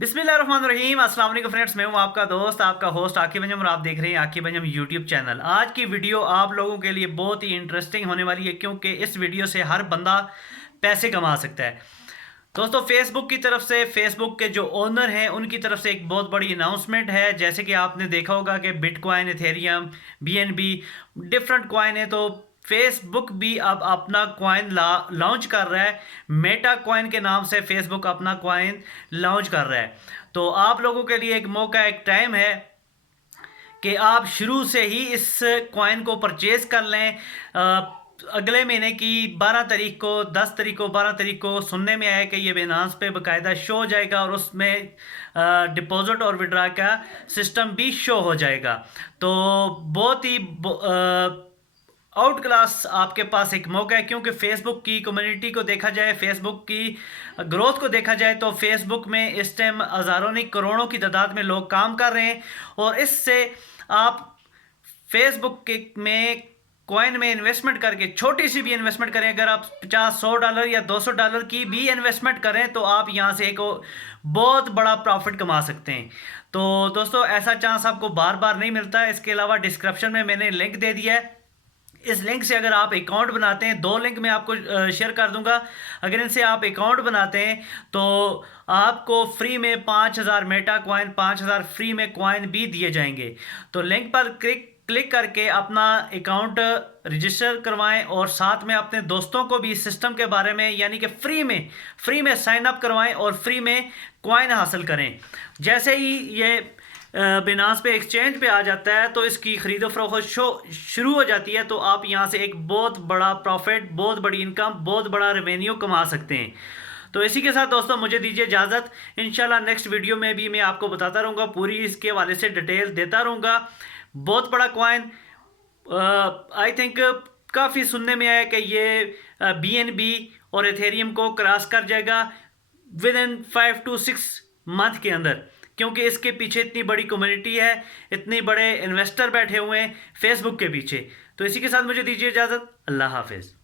बिस्मिल्लाहिर्रहमानिर्रहीम। अस्सलाम वालेकुम फ्रेंड्स, मैं हूं आपका दोस्त, आपका होस्ट आकिब अंजम, और आप देख रहे हैं आकिब अंजम यूट्यूब चैनल। आज की वीडियो आप लोगों के लिए बहुत ही इंटरेस्टिंग होने वाली है, क्योंकि इस वीडियो से हर बंदा पैसे कमा सकता है। दोस्तों, फेसबुक की तरफ से, फेसबुक के जो ओनर हैं उनकी तरफ से एक बहुत बड़ी अनाउंसमेंट है। जैसे कि आपने देखा होगा कि bitcoin, Ethereum, BNB different coin है, तो फेसबुक भी अब अपना कॉइन लॉन्च कर रहा है। मेटा कॉइन के नाम से फेसबुक अपना कॉइन लॉन्च कर रहा है। तो आप लोगों के लिए एक मौका, एक टाइम है कि आप शुरू से ही इस कॉइन को परचेज कर लें। अगले महीने की 12 तारीख को, 10 तारीख को, 12 तारीख को सुनने में आया कि ये बिनांस पे बाकायदा शो हो जाएगा, और उसमें डिपॉजिट और विड्रा का सिस्टम भी शो हो जाएगा। तो बहुत ही आउट क्लास आपके पास एक मौका है, क्योंकि फेसबुक की कम्युनिटी को देखा जाए, फेसबुक की ग्रोथ को देखा जाए, तो फेसबुक में इस टाइम हज़ारों नहीं करोड़ों की तादाद में लोग काम कर रहे हैं। और इससे आप फेसबुक के में कॉइन में इन्वेस्टमेंट करके, छोटी सी भी इन्वेस्टमेंट करें, अगर आप 50-100 डॉलर या $200 की भी इन्वेस्टमेंट करें, तो आप यहाँ से एक बहुत बड़ा प्रॉफिट कमा सकते हैं। तो दोस्तों, ऐसा चांस आपको बार बार नहीं मिलता है। इसके अलावा डिस्क्रिप्शन में मैंने लिंक दे दिया है। इस लिंक से अगर आप अकाउंट बनाते हैं, दो लिंक मैं आपको शेयर कर दूंगा। अगर इनसे आप अकाउंट बनाते हैं तो आपको फ्री में 5000 मेटा कॉइन, 5000 फ्री में कॉइन भी दिए जाएंगे। तो लिंक पर क्लिक करके अपना अकाउंट रजिस्टर करवाएं, और साथ में अपने दोस्तों को भी इस सिस्टम के बारे में, यानी कि फ्री में साइन अप करवाएं और फ्री में कॉइन हासिल करें। जैसे ही ये बिनांस पे एक्सचेंज पे आ जाता है, तो इसकी खरीदो फरोख्त शुरू हो जाती है। तो आप यहाँ से एक बहुत बड़ा प्रॉफिट, बहुत बड़ी इनकम, बहुत बड़ा रेवेन्यू कमा सकते हैं। तो इसी के साथ दोस्तों, मुझे दीजिए इजाज़त। इंशाल्लाह नेक्स्ट वीडियो में भी मैं आपको बताता रहूँगा, पूरी इसके हवाले से डिटेल देता रहूँगा। बहुत बड़ा कॉइन, आई थिंक काफ़ी सुनने में आया कि ये बीएनबी और एथेरियम को क्रॉस कर जाएगा विद इन 5 to 6 मंथ के अंदर, क्योंकि इसके पीछे इतनी बड़ी कम्युनिटी है, इतने बड़े इन्वेस्टर बैठे हुए हैं फेसबुक के पीछे। तो इसी के साथ मुझे दीजिए इजाज़त। अल्लाह हाफिज़।